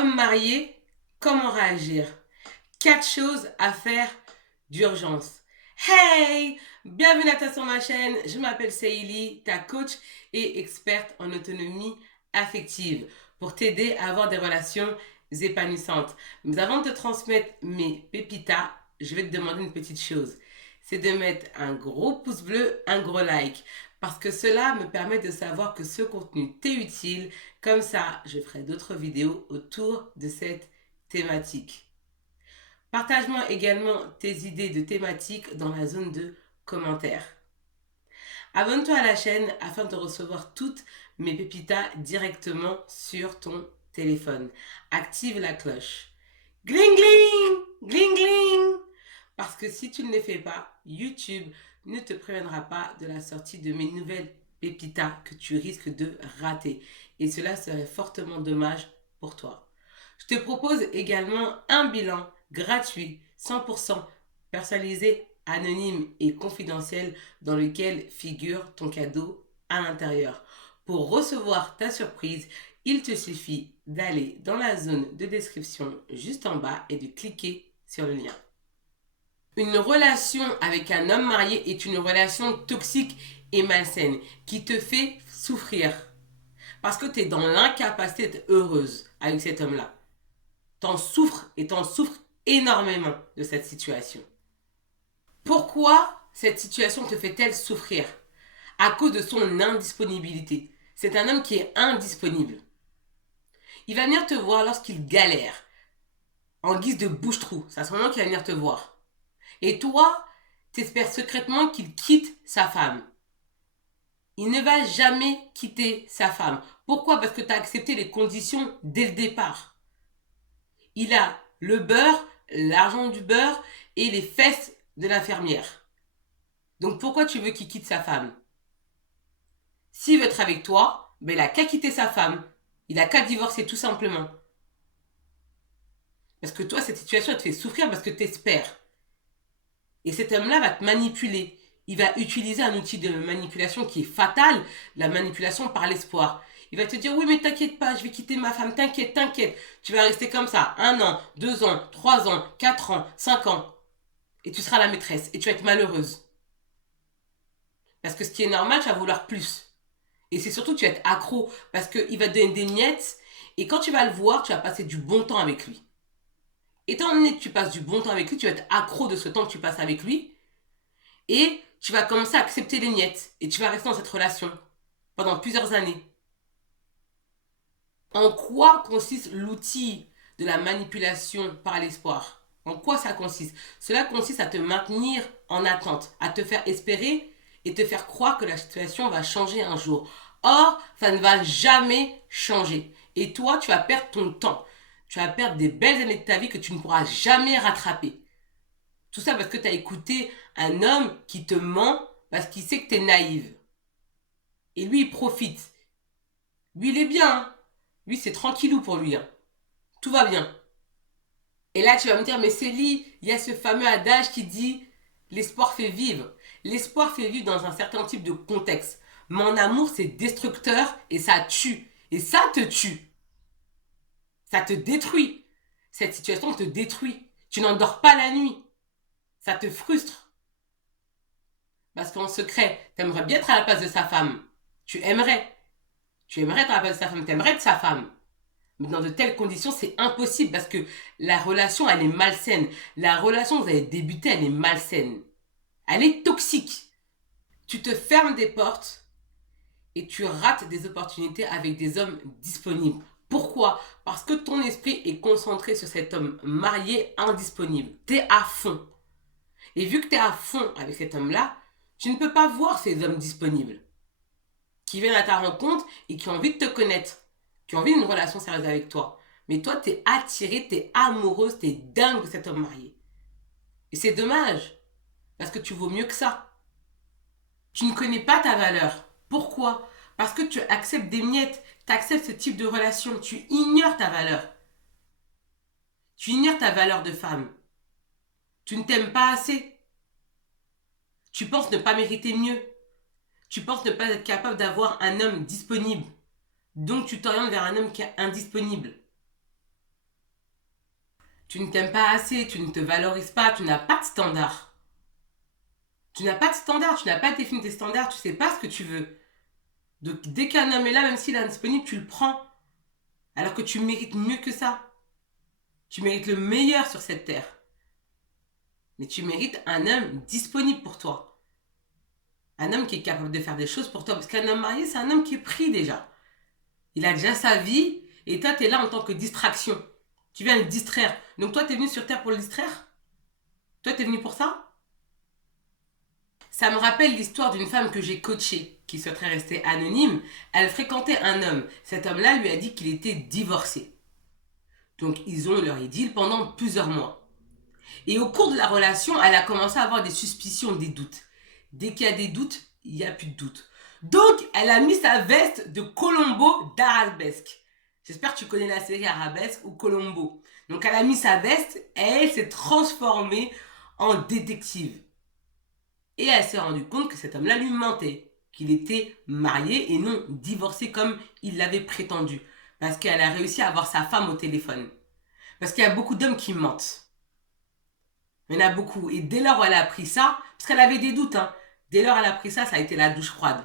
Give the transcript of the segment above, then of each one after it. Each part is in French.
Homme marié, comment réagir? 4 choses à faire d'urgence. Hey! Bienvenue sur ma chaîne, je m'appelle Seili, ta coach et experte en autonomie affective pour t'aider à avoir des relations épanouissantes. Mais avant de te transmettre mes pépitas, je vais te demander une petite chose. C'est de mettre un gros pouce bleu, un gros like. Parce que cela me permet de savoir que ce contenu t'est utile. Comme ça, je ferai d'autres vidéos autour de cette thématique. Partage-moi également tes idées de thématiques dans la zone de commentaires. Abonne-toi à la chaîne afin de recevoir toutes mes pépitas directement sur ton téléphone. Active la cloche. Gling gling! Gling gling! Parce que si tu ne le fais pas, YouTube ne te préviendra pas de la sortie de mes nouvelles pépitas que tu risques de rater. Et cela serait fortement dommage pour toi. Je te propose également un bilan gratuit, 100% personnalisé, anonyme et confidentiel dans lequel figure ton cadeau à l'intérieur. Pour recevoir ta surprise, il te suffit d'aller dans la zone de description juste en bas et de cliquer sur le lien. Une relation avec un homme marié est une relation toxique et malsaine qui te fait souffrir. Parce que tu es dans l'incapacité d'être heureuse avec cet homme-là. T'en souffres et t'en souffres énormément de cette situation. Pourquoi cette situation te fait-elle souffrir? À cause de son indisponibilité. C'est un homme qui est indisponible. Il va venir te voir lorsqu'il galère, en guise de bouche-trou. C'est à ce moment qu'il va venir te voir. Et toi, t'espères secrètement qu'il quitte sa femme. Il ne va jamais quitter sa femme. Pourquoi? Parce que tu as accepté les conditions dès le départ. Il a le beurre, l'argent du beurre et les fesses de l'infirmière. Donc pourquoi tu veux qu'il quitte sa femme? S'il veut être avec toi, ben il n'a qu'à quitter sa femme. Il n'a qu'à divorcer tout simplement. Parce que toi, cette situation, elle te fait souffrir parce que tu espères. Et cet homme-là va te manipuler. Il va utiliser un outil de manipulation qui est fatal, la manipulation par l'espoir. Il va te dire, oui, mais t'inquiète pas, je vais quitter ma femme, t'inquiète, t'inquiète. Tu vas rester comme ça, 1 an, 2 ans, 3 ans, 4 ans, 5 ans. Et tu seras la maîtresse et tu vas être malheureuse. Parce que ce qui est normal, tu vas vouloir plus. Et c'est surtout que tu vas être accro parce qu'il va te donner des miettes et quand tu vas le voir, tu vas passer du bon temps avec lui. Étant donné que tu passes du bon temps avec lui, tu vas être accro de ce temps que tu passes avec lui et tu vas commencer à accepter les miettes et tu vas rester dans cette relation pendant plusieurs années. En quoi consiste l'outil de la manipulation par l'espoir? En quoi ça consiste? Cela consiste à te maintenir en attente, à te faire espérer et te faire croire que la situation va changer un jour. Or, ça ne va jamais changer. Et toi, tu vas perdre ton temps. Tu vas perdre des belles années de ta vie que tu ne pourras jamais rattraper. Tout ça parce que tu as écouté un homme qui te ment parce qu'il sait que tu es naïve. Et lui, il profite. Lui, il est bien. Hein. Lui, c'est tranquillou pour lui. Hein. Tout va bien. Et là, tu vas me dire, mais Célie, il y a ce fameux adage qui dit l'espoir fait vivre. L'espoir fait vivre dans un certain type de contexte. Mon amour, c'est destructeur et ça tue. Et ça te tue. Ça te détruit. Cette situation te détruit. Tu n'endors pas la nuit. Ça te frustre. Parce qu'en secret, tu aimerais bien être à la place de sa femme. Tu aimerais. Tu aimerais être à la place de sa femme. Tu aimerais être sa femme. Mais dans de telles conditions, c'est impossible parce que la relation, elle est malsaine. La relation que vous avez débutée, elle est malsaine. Elle est toxique. Tu te fermes des portes et tu rates des opportunités avec des hommes disponibles. Pourquoi? Parce que ton esprit est concentré sur cet homme marié indisponible. Tu es à fond. Et vu que tu es à fond avec cet homme-là, tu ne peux pas voir ces hommes disponibles qui viennent à ta rencontre et qui ont envie de te connaître, qui ont envie d'une relation sérieuse avec toi. Mais toi, tu es attirée, tu es amoureuse, tu es dingue de cet homme marié. Et c'est dommage, parce que tu vaux mieux que ça. Tu ne connais pas ta valeur. Pourquoi? Parce que tu acceptes des miettes, tu acceptes ce type de relation, tu ignores ta valeur. Tu ignores ta valeur de femme. Tu ne t'aimes pas assez. Tu penses ne pas mériter mieux. Tu penses ne pas être capable d'avoir un homme disponible. Donc tu t'orientes vers un homme qui est indisponible. Tu ne t'aimes pas assez, tu ne te valorises pas, tu n'as pas de standard. Tu n'as pas de standard, tu n'as pas défini tes standards, tu ne sais pas ce que tu veux. Donc dès qu'un homme est là, même s'il est indisponible, tu le prends. Alors que tu mérites mieux que ça. Tu mérites le meilleur sur cette terre. Mais tu mérites un homme disponible pour toi. Un homme qui est capable de faire des choses pour toi. Parce qu'un homme marié, c'est un homme qui est pris déjà. Il a déjà sa vie. Et toi, tu es là en tant que distraction. Tu viens le distraire. Donc toi, tu es venu sur Terre pour le distraire? Toi, tu es venu pour ça? Ça me rappelle l'histoire d'une femme que j'ai coachée, qui souhaiterait rester anonyme. Elle fréquentait un homme. Cet homme-là lui a dit qu'il était divorcé. Donc ils ont leur idylle pendant plusieurs mois. Et au cours de la relation, elle a commencé à avoir des suspicions, des doutes. Dès qu'il y a des doutes, il n'y a plus de doutes. Donc, elle a mis sa veste de Colombo d'Arabesque. J'espère que tu connais la série Arabesque ou Colombo. Donc, elle a mis sa veste et elle s'est transformée en détective. Et elle s'est rendue compte que cet homme-là lui mentait, qu'il était marié et non divorcé comme il l'avait prétendu. Parce qu'elle a réussi à avoir sa femme au téléphone. Parce qu'il y a beaucoup d'hommes qui mentent. Il y en a beaucoup. Et dès lors où elle a appris ça, parce qu'elle avait des doutes, hein, dès lors où elle a appris ça, ça a été la douche froide.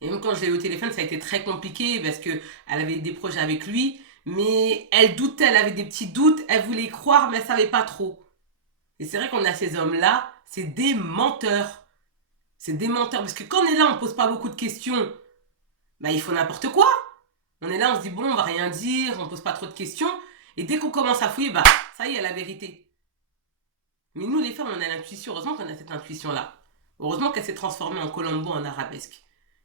Et même quand je l'ai eu au téléphone, ça a été très compliqué parce qu'elle avait des projets avec lui, mais elle doutait, elle avait des petits doutes, elle voulait y croire, mais elle savait pas trop. Et c'est vrai qu'on a ces hommes-là, c'est des menteurs. C'est des menteurs. Parce que quand on est là, on pose pas beaucoup de questions. Bah, il faut n'importe quoi. On est là, on se dit, bon, on va rien dire, on pose pas trop de questions. Et dès qu'on commence à fouiller, bah, ça y est, la vérité. Mais nous, les femmes, on a l'intuition. Heureusement qu'on a cette intuition-là. Heureusement qu'elle s'est transformée en Colombo en arabesque.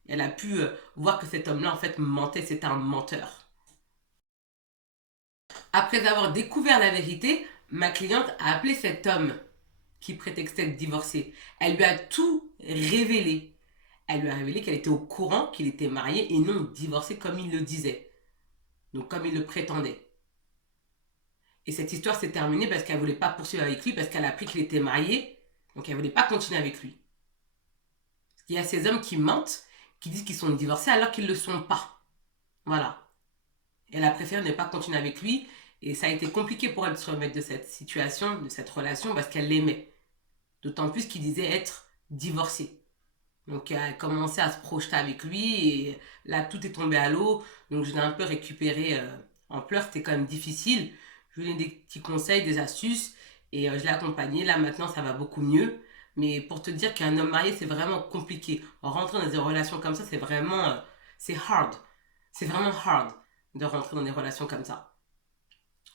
Elle a pu voir que cet homme-là, en fait, mentait. C'était un menteur. Après avoir découvert la vérité, ma cliente a appelé cet homme qui prétextait de divorcer. Elle lui a tout révélé. Elle lui a révélé qu'elle était au courant qu'il était marié et non divorcé comme il le disait. Donc comme il le prétendait. Et cette histoire s'est terminée parce qu'elle ne voulait pas poursuivre avec lui, parce qu'elle a appris qu'il était marié, donc elle ne voulait pas continuer avec lui. Il y a ces hommes qui mentent, qui disent qu'ils sont divorcés alors qu'ils ne le sont pas. Voilà. Elle a préféré ne pas continuer avec lui, et ça a été compliqué pour elle de se remettre de cette situation, de cette relation, parce qu'elle l'aimait. D'autant plus qu'il disait être divorcé. Donc elle a commencé à se projeter avec lui, et là tout est tombé à l'eau, donc je l'ai un peu récupéré en pleurs, c'était quand même difficile. Je lui ai donné des petits conseils, des astuces, et je l'ai accompagné. Là, maintenant, ça va beaucoup mieux. Mais pour te dire qu'un homme marié, c'est vraiment compliqué. Rentrer dans des relations comme ça, c'est vraiment... c'est hard. C'est vraiment hard de rentrer dans des relations comme ça.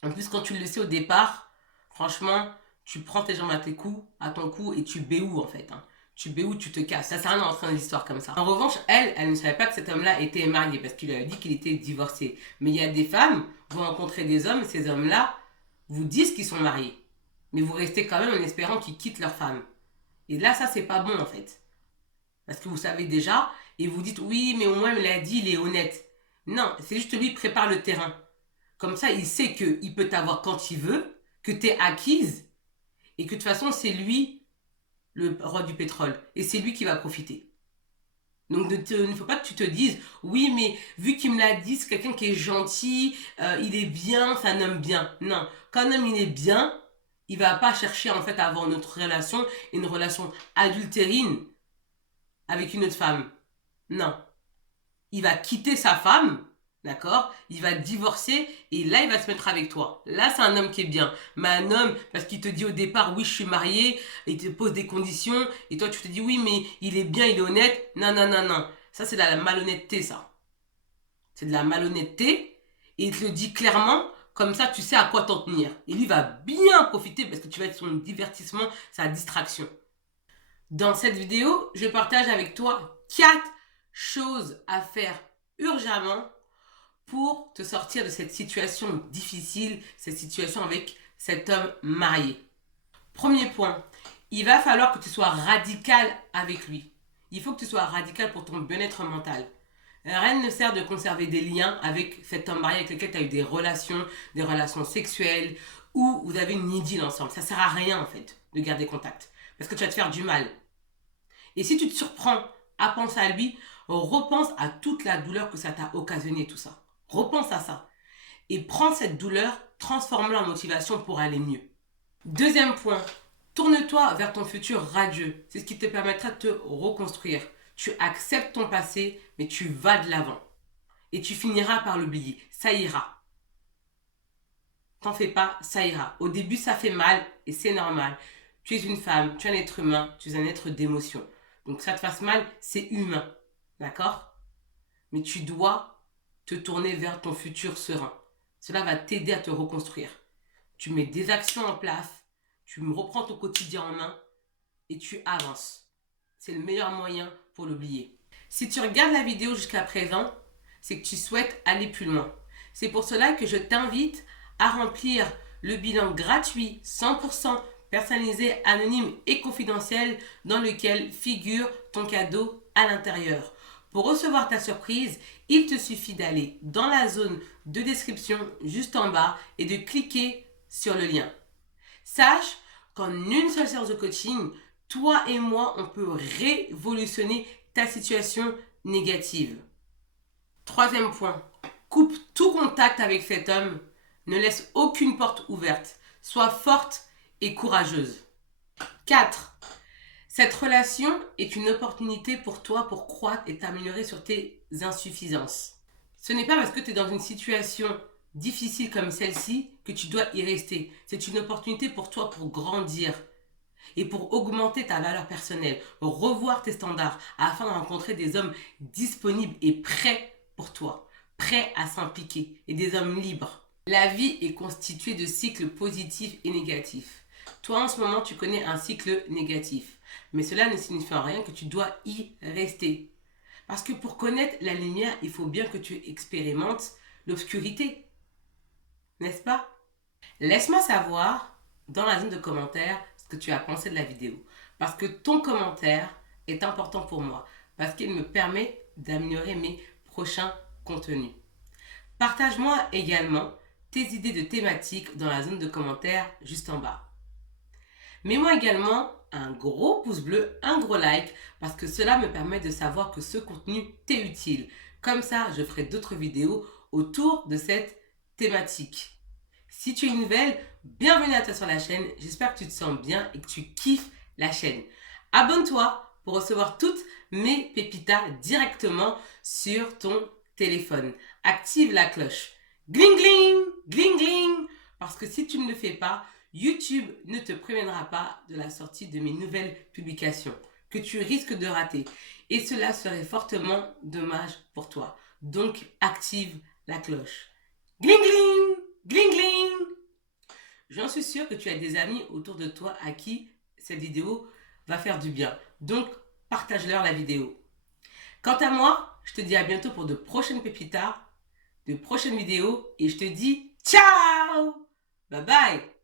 En plus, quand tu le sais au départ, franchement, tu prends tes jambes à ton cou, et tu béous, en fait. Hein. Tu béous, tu te casses. Ça sert à rien d'entrer dans des histoires comme ça. En revanche, elle ne savait pas que cet homme-là était marié, parce qu'il lui avait dit qu'il était divorcé. Mais il y a des femmes, vous rencontrez des hommes, ces hommes-là vous disent qu'ils sont mariés. Mais vous restez quand même en espérant qu'ils quittent leur femme. Et là, ça, c'est pas bon, en fait. Parce que vous savez déjà, et vous dites, oui, mais au moins, il me l'a dit, il est honnête. Non, c'est juste lui, il prépare le terrain. Comme ça, il sait qu'il peut t'avoir quand il veut, que t'es acquise, et que de toute façon, c'est lui, le roi du pétrole. Et c'est lui qui va profiter. Donc, il ne faut pas que tu te dises, oui, mais vu qu'il me l'a dit, c'est quelqu'un qui est gentil, il est bien, c'est un homme bien. Non, quand un homme, il est bien, il va pas chercher en fait à avoir une relation adultérine avec une autre femme. Non. Il va quitter sa femme, d'accord? Il va divorcer et là, il va se mettre avec toi. Là, c'est un homme qui est bien. Mais un homme, parce qu'il te dit au départ, oui, je suis marié, et il te pose des conditions, et toi, tu te dis, oui, mais il est bien, il est honnête. Non, non, non, non. Ça, c'est de la malhonnêteté, ça. C'est de la malhonnêteté, et il te le dit clairement, comme ça, tu sais à quoi t'en tenir. Et lui va bien profiter parce que tu vas être son divertissement, sa distraction. Dans cette vidéo, je partage avec toi 4 choses à faire urgemment pour te sortir de cette situation difficile, cette situation avec cet homme marié. Premier point, il va falloir que tu sois radical avec lui. Il faut que tu sois radical pour ton bien-être mental. Rien ne sert de conserver des liens avec cet homme marié avec lequel tu as eu des relations sexuelles, ou vous avez une idylle ensemble. Ça ne sert à rien en fait de garder contact. Parce que tu vas te faire du mal. Et si tu te surprends à penser à lui, repense à toute la douleur que ça t'a occasionné tout ça. Repense à ça. et prends cette douleur, transforme-la en motivation pour aller mieux. Deuxième point, tourne-toi vers ton futur radieux. C'est ce qui te permettra de te reconstruire. Tu acceptes ton passé, mais tu vas de l'avant. Et tu finiras par l'oublier. Ça ira. T'en fais pas, ça ira. Au début, ça fait mal et c'est normal. Tu es une femme, tu es un être humain, tu es un être d'émotion. Donc que ça te fasse mal, c'est humain. D'accord? Mais tu dois te tourner vers ton futur serein. Cela va t'aider à te reconstruire. Tu mets des actions en place, tu reprends ton quotidien en main et tu avances. C'est le meilleur moyen pour l'oublier. Si tu regardes la vidéo jusqu'à présent, c'est que tu souhaites aller plus loin. C'est pour cela que je t'invite à remplir le bilan gratuit 100% personnalisé, anonyme et confidentiel dans lequel figure ton cadeau à l'intérieur. Pour recevoir ta surprise, il te suffit d'aller dans la zone de description juste en bas et de cliquer sur le lien. Sache qu'en une seule séance de coaching, toi et moi, on peut révolutionner ta situation négative. Troisième point, coupe tout contact avec cet homme. Ne laisse aucune porte ouverte. Sois forte et courageuse. 4. Cette relation est une opportunité pour toi pour croître et t'améliorer sur tes insuffisances. Ce n'est pas parce que tu es dans une situation difficile comme celle-ci que tu dois y rester. C'est une opportunité pour toi pour grandir et pour augmenter ta valeur personnelle, revoir tes standards afin de rencontrer des hommes disponibles et prêts pour toi, prêts à s'impliquer et des hommes libres. La vie est constituée de cycles positifs et négatifs. Toi, en ce moment, tu connais un cycle négatif. Mais cela ne signifie en rien que tu dois y rester. Parce que pour connaître la lumière, il faut bien que tu expérimentes l'obscurité. N'est-ce pas? Laisse-moi savoir dans la zone de commentaires ce que tu as pensé de la vidéo. Parce que ton commentaire est important pour moi. Parce qu'il me permet d'améliorer mes prochains contenus. Partage-moi également tes idées de thématiques dans la zone de commentaires juste en bas. Mets-moi également un gros pouce bleu, un gros like, parce que cela me permet de savoir que ce contenu t'est utile. Comme ça, je ferai d'autres vidéos autour de cette thématique. Si tu es nouvelle, bienvenue à toi sur la chaîne. J'espère que tu te sens bien et que tu kiffes la chaîne. Abonne-toi pour recevoir toutes mes pépitas directement sur ton téléphone. Active la cloche. Gling gling, gling gling. Parce que si tu ne le fais pas, YouTube ne te préviendra pas de la sortie de mes nouvelles publications que tu risques de rater. Et cela serait fortement dommage pour toi. Donc, active la cloche. Gling gling, gling gling. J'en suis sûre que tu as des amis autour de toi à qui cette vidéo va faire du bien. Donc, partage-leur la vidéo. Quant à moi, je te dis à bientôt pour de prochaines pépitas, de prochaines vidéos et je te dis ciao! Bye bye!